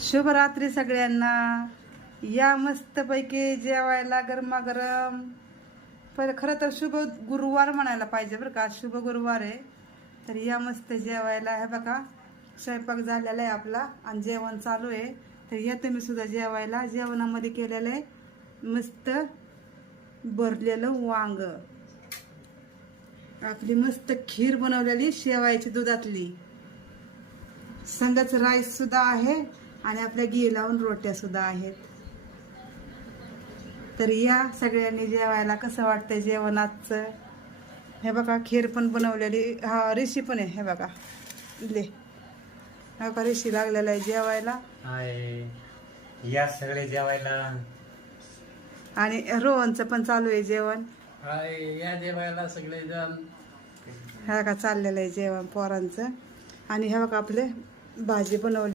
शुभरात्री सगळ्यांना. या मस्तपैकी जेवायला गरमागरम. पण खरं तर शुभ गुरुवार म्हणायला पाहिजे बरं का, शुभ गुरुवार आहे. तर या मस्त जेवायला. हे बघा स्वयंपाक झालेला आहे आपला आणि जेवण चालू आहे. तर या तुम्ही सुद्धा जेवायला. जेवणामध्ये केलेलं आहे मस्त भरलेलं वांग, आपली मस्त खीर बनवलेली शेवायची दुधातली, संगच राईस सुद्धा आहे आणि आपल्या घी लावून रोट्या सुद्धा आहेत. तर या सगळ्यांनी जेवायला. कसं वाटतंय जेवणाचं? हे बघा खीर पण बनवलेली, हा रेशी पण आहे. हे बघा ले, हे बघा रेशी लागलेला आहे जेवायला. या सगळे जेवायला. आणि रोहनचं पण चालू आहे जेवण. या जेवायला सगळे जण. हे बघा चाललेलं आहे जेवण पोरांचं. आणि हे बघा आपले भाजी बनवली.